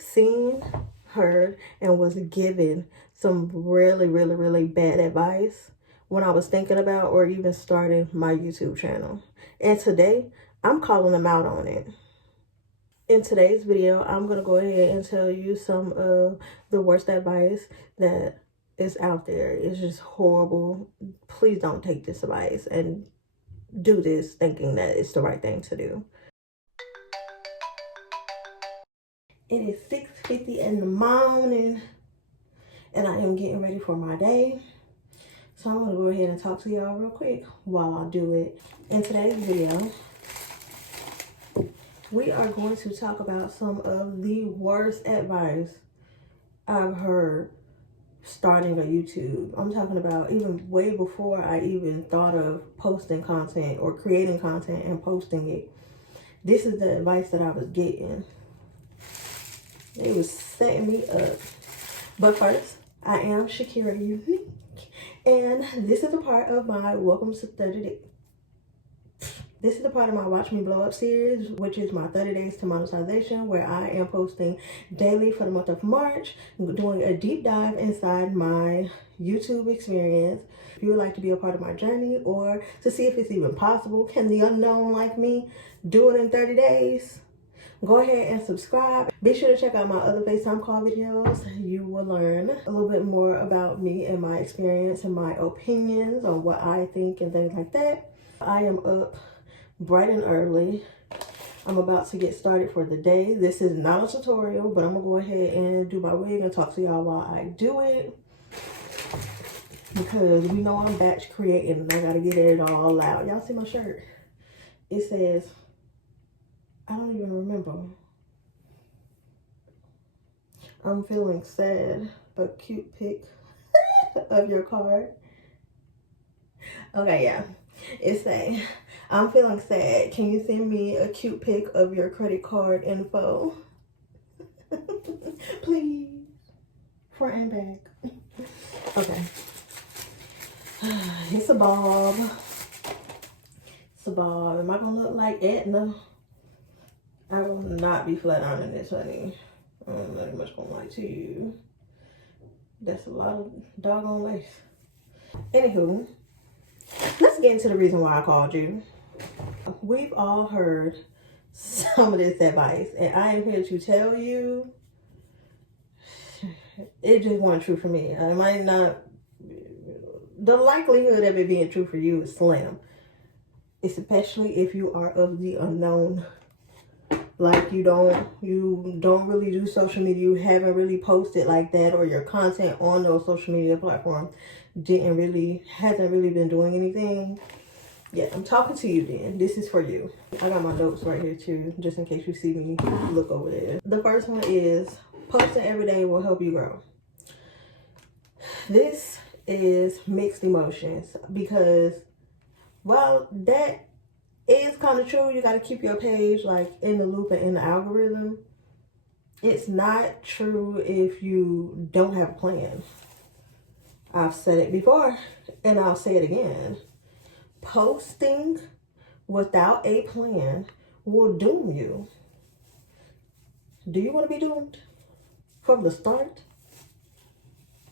seen, heard, and was given some really bad advice when I was thinking about or even starting my YouTube channel. And today, I'm calling them out on it. In today's video, I'm going to go ahead and tell you some of the worst advice that is out there. It's just horrible. Please don't take this advice and do this thinking that it's the right thing to do. It is 6:50 in the morning and I am getting ready for my day. So I'm going to go ahead and talk to y'all real quick while I do it. In today's video, we are going to talk about some of the worst advice I've heard starting a YouTube. I'm talking about even way before I even thought of posting content or creating content and posting it. This is the advice that I was getting. It was setting me up. But first, I am Shakira Unique. And this is a part of my Welcome to 30 Days. This is the part of my Watch Me Blow Up series, which is my 30 Days to Monetization, where I am posting daily for the month of March, doing a deep dive inside my YouTube experience. If you would like to be a part of my journey or to see if it's even possible, can the unknown like me do it in 30 days? Go ahead and subscribe. Be sure to check out my other FaceTime call videos. You will learn a little bit more about me and my experience and my opinions on what I think and things like that. I am up bright and early. I'm about to get started for the day. This is not a tutorial, but I'm gonna go ahead and do my wig and talk to y'all while I do it. Because we know I'm batch creating and I gotta get it all out. Y'all see my shirt? It says, I don't even remember. I'm feeling sad. A cute pic of your card. Okay, yeah. It say, I'm feeling sad. Can you send me a cute pic of your credit card info? Please. Front and back. Okay. It's a bob. It's a bob. Am I gonna look like Edna? I will not be flat ironing this, honey. I'm not much gonna lie to you. That's a lot of doggone lace. Anywho, let's get into the reason why I called you. We've all heard some of this advice, and I am here to tell you it just wasn't true for me. It might not, the likelihood of it being true for you is slim, especially if you are of the unknown. Like you don't really do social media, you haven't really posted like that, or your content on those social media platforms hasn't really been doing anything. Yeah, I'm talking to you then. This is for you. I got my notes right here too, just in case you see me look over there. The first one is posting every day will help you grow. This is mixed emotions because, well, that is kind of true. You got to keep your page like in the loop and in the algorithm. It's not true if you don't have a plan. I've said it before and I'll say it again. Posting without a plan will doom you. Do you want to be doomed from the start?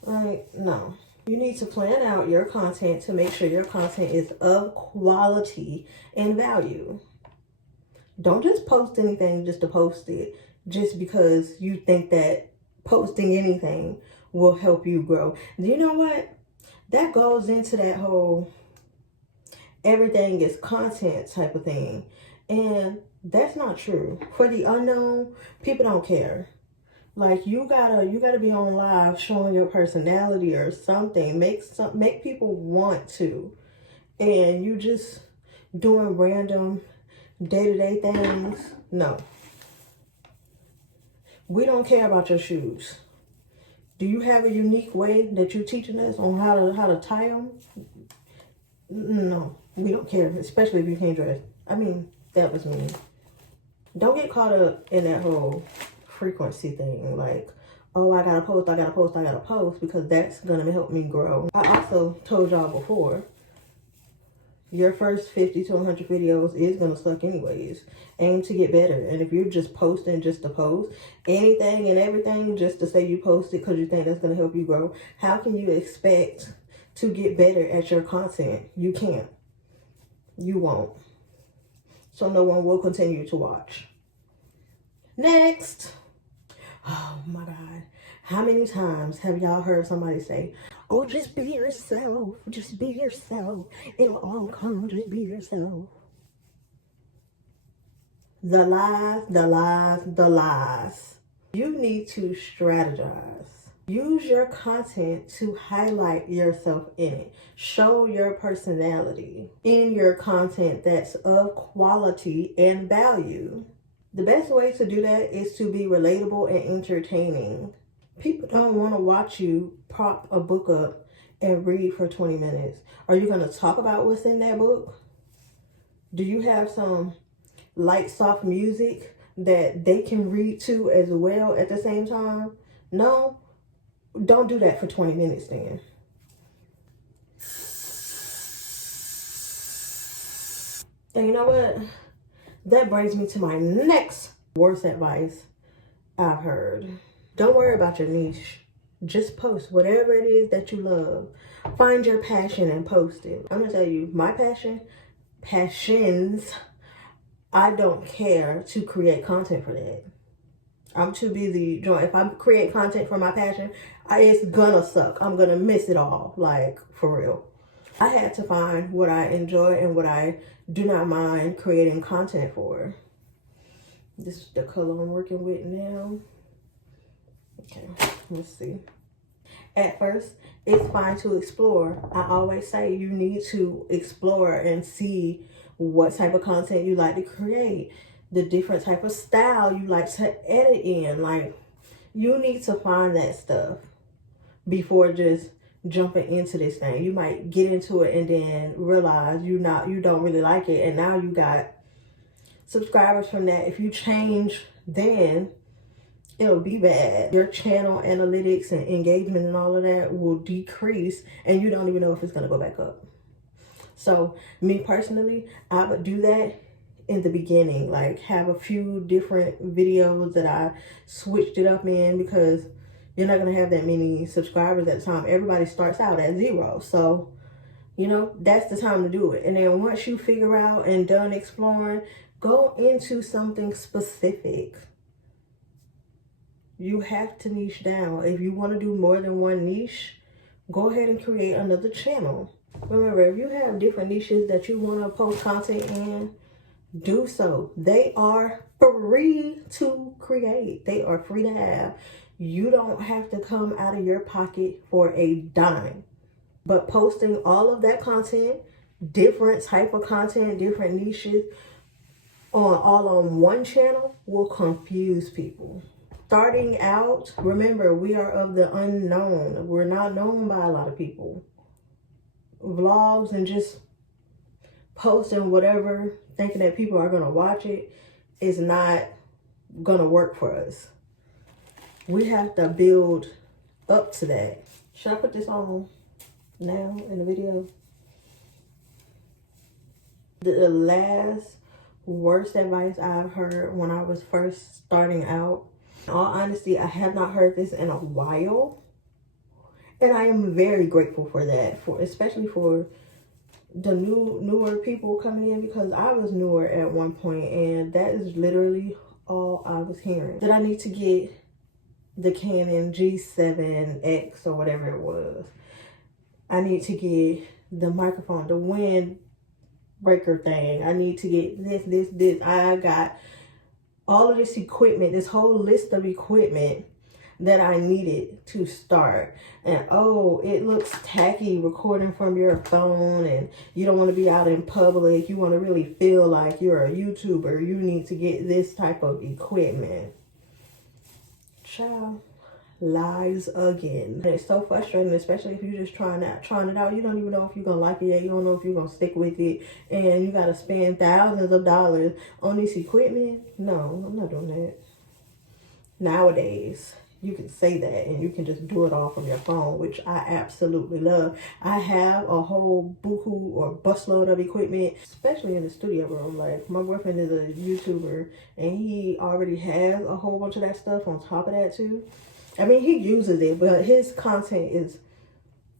Like, no. You need to plan out your content to make sure your content is of quality and value. Don't just post anything just to post it, just because you think that posting anything will help you grow. Do you know what? That goes into that whole everything is content type of thing. And that's not true. For the unknown, people don't care. Like you gotta be on live showing your personality or something. Make people want to. And you just doing random day-to-day things. No. We don't care about your shoes. Do you have a unique way that you're teaching us on how to tie them? No, we don't care, especially if you can't dress. I mean, that was me. Don't get caught up in that whole frequency thing. Like, oh, I gotta post, because that's gonna help me grow. I also told y'all before, Your first 50 to 100 videos is going to suck anyways. Aim to get better. And if you're just posting just to post, anything and everything just to say you posted because you think that's going to help you grow, how can you expect to get better at your content? You can't. You won't. So no one will continue to watch. Next. Oh my God. How many times have y'all heard somebody say, oh, just be yourself. Just be yourself. It'll all come. Just be yourself. The lies, the lies, the lies. You need to strategize. Use your content to highlight yourself in it. Show your personality in your content that's of quality and value. The best way to do that is to be relatable and entertaining. People don't want to watch you prop a book up and read for 20 minutes. Are you going to talk about what's in that book? Do you have some light, soft music that they can read to as well at the same time? No, don't do that for 20 minutes then. And you know what? That brings me to my next worst advice I've heard. Don't worry about your niche. Just post whatever it is that you love. Find your passion and post it. I'm gonna tell you, my passions, I don't care to create content for that. I'm too busy. If I create content for my passion, it's gonna suck. I'm gonna miss it all, like for real. I had to find what I enjoy and what I do not mind creating content for. This is the color I'm working with now. Okay, let's see. At first, it's fine to explore. I always say you need to explore and see what type of content you like to create, the different type of style you like to edit in. Like, you need to find that stuff before just jumping into this thing. You might get into it and then realize you don't really like it, and now you got subscribers from that. If you change, then it'll be bad. Your channel analytics and engagement and all of that will decrease, and you don't even know if it's gonna go back up. So me personally, I would do that in the beginning, like have a few different videos that I switched it up in, because you're not gonna have that many subscribers at the time. Everybody starts out at 0. So, that's the time to do it. And then once you figure out and done exploring, go into something specific. You have to niche down. If you want to do more than one niche, go ahead and create another channel. Remember, if you have different niches that you want to post content in, do so. They are free to create. They are free to have. You don't have to come out of your pocket for a dime. But posting all of that content, different type of content, different niches, all on one channel will confuse people. Starting out, remember, we are of the unknown. We're not known by a lot of people. Vlogs and just posting whatever, thinking that people are going to watch it, is not going to work for us. We have to build up to that. Should I put this on now in the video? The last worst advice I've heard when I was first starting out, in all honesty, I have not heard this in a while, and I am very grateful for that, especially for the newer people coming in, because I was newer at one point, and that is literally all I was hearing. That I need to get the Canon G7X or whatever it was. I need to get the microphone, the windbreaker thing. I need to get this. I got all of this equipment, this whole list of equipment that I needed to start. And oh, it looks tacky recording from your phone, and you don't want to be out in public. You want to really feel like you're a YouTuber. You need to get this type of equipment. Ciao. Lies again. And it's so frustrating, especially if you're just trying it out. You don't even know if you're gonna like it yet. You don't know if you're gonna stick with it, and you gotta spend thousands of dollars on this equipment. No, I'm not doing that. Nowadays, you can say that and you can just do it all from your phone, which I absolutely love. I have a whole buku or busload of equipment, especially in the studio room. Like, my boyfriend is a YouTuber and he already has a whole bunch of that stuff on top of that too. I mean, he uses it, but his content is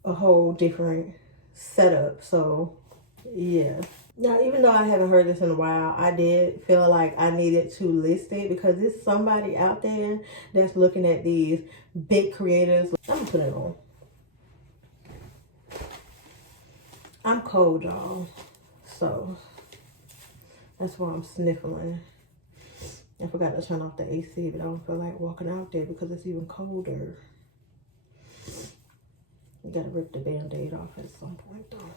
a whole different setup. So yeah. Now, even though I haven't heard this in a while, I did feel like I needed to list it because there's somebody out there that's looking at these big creators. I'm gonna put it on. I'm cold, y'all, so that's why I'm sniffling. I forgot to turn off the AC, but I don't feel like walking out there because it's even colder. You gotta rip the band-aid off at some point, though.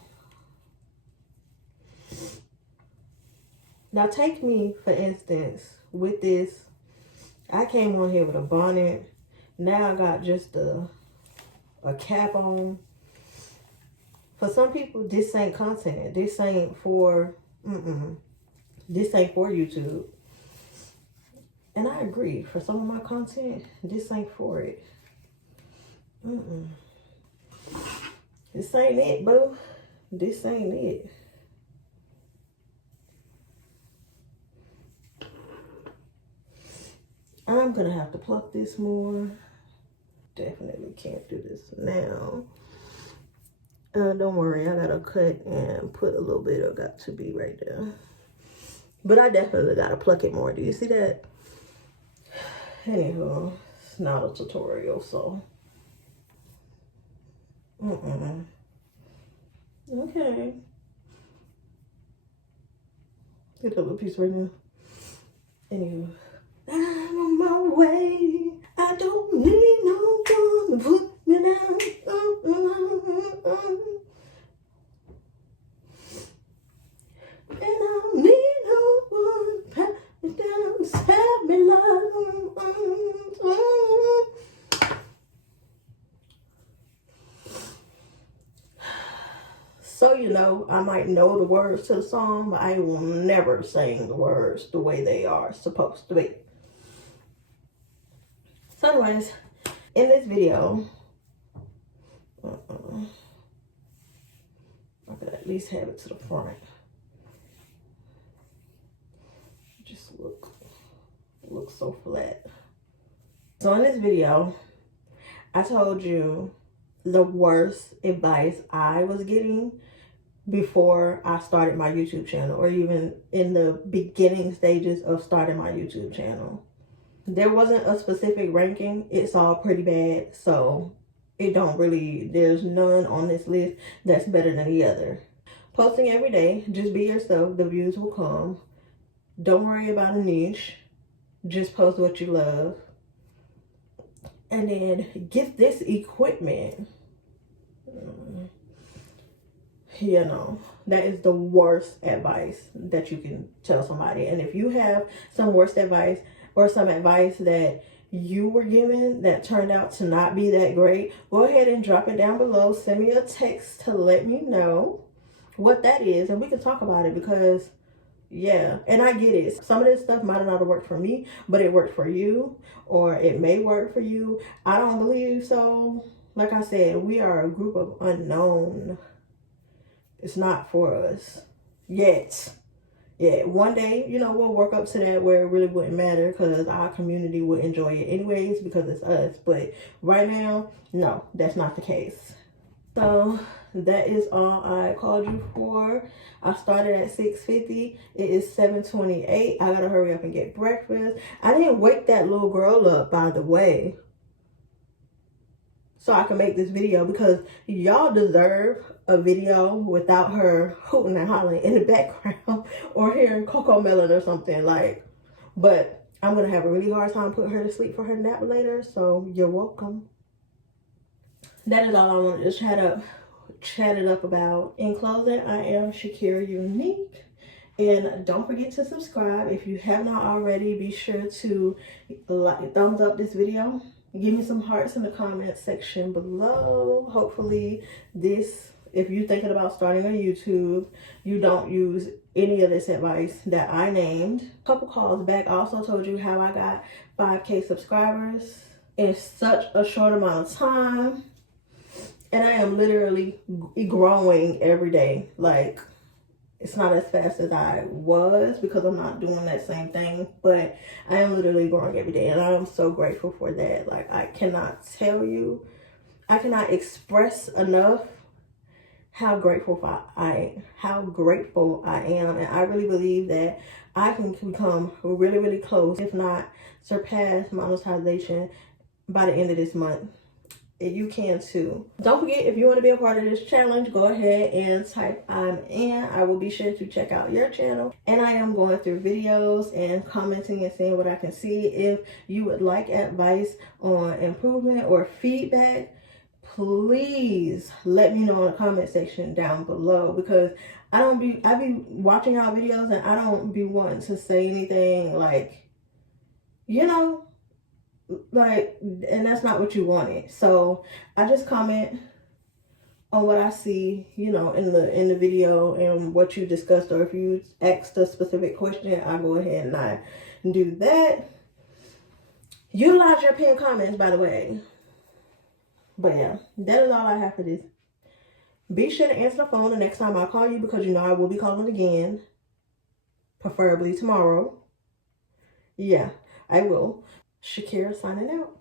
Now, take me, for instance, with this. I came on here with a bonnet. Now I got just a cap on. For some people, this ain't content. This ain't for, this ain't for YouTube. And I agree. For some of my content, this ain't for it. This ain't it, boo. This ain't it. I'm gonna have to pluck this more. Definitely can't do this now. Don't worry, I gotta cut and put a little bit of got to be right there. But I definitely gotta pluck it more. Do you see that? Anywho, it's not a tutorial, so. Okay. Get a little piece right now. Anywho. I'm on my way. I don't need no one to put me down. And I don't need no one to pat me down, stab me like. So, you know, I might know the words to the song, but I will never sing the words the way they are supposed to be. So anyways, in this video, I could at least have it to the front. Just look so flat. So in this video, I told you the worst advice I was getting before I started my YouTube channel, or even in the beginning stages of starting my YouTube channel. There wasn't a specific ranking. It's all pretty bad. So it don't really, there's none on this list that's better than the other. Posting every day, just be yourself, the views will come. Don't worry about a niche. Just post what you love. And then get this equipment. You know, that is the worst advice that you can tell somebody. And if you have some worst advice or some advice that you were given that turned out to not be that great, go ahead and drop it down below. Send me a text to let me know what that is, and we can talk about it, because yeah, and I get it. Some of this stuff might not have worked for me, but it worked for you, or it may work for you. I don't believe so. Like I said, we are a group of unknown. It's not for us yet. Yeah, one day, you know, we'll work up to that where it really wouldn't matter, because our community would enjoy it anyways because it's us. But right now, no, that's not the case. So that is all I called you for. I started at 6:50. It is 7:28. I gotta hurry up and get breakfast. I didn't wake that little girl up, by the way, so I can make this video, because y'all deserve a video without her hooting and hollering in the background or hearing Coco Melon or something like. But I'm gonna have a really hard time putting her to sleep for her nap later, so you're welcome. That is all I wanted to chat it up about. In closing, I am Shakira Unique, and don't forget to subscribe if you have not already. Be sure to thumbs up this video. Give me some hearts in the comment section below. Hopefully this, if you're thinking about starting a YouTube, you don't use any of this advice that I named. A couple calls back, I also told you how I got 5K subscribers. in such a short amount of time. And I am literally growing every day. Like, it's not as fast as I was because I'm not doing that same thing, but I am literally growing every day, and I am so grateful for that. Like, I cannot tell you, I cannot express enough how grateful I am, and I really believe that I can become really, really close, if not surpass monetization by the end of this month. You can too. Don't forget, if you want to be a part of this challenge, go ahead and type I'm in. I will be sure to check out your channel, and I am going through videos and commenting and seeing what I can see. If you would like advice on improvement or feedback, please let me know in the comment section down below, because I be watching y'all videos and I don't be wanting to say anything like, you know, like, and that's not what you wanted. So I just comment on what I see, you know, in the video and what you discussed, or if you asked a specific question, I go ahead and I do that. Utilize your pinned comments, by the way. But yeah, that is all I have for this. Be sure to answer the phone the next time I call you, because you know I will be calling again, preferably tomorrow. Yeah, I will. Shakira signing out.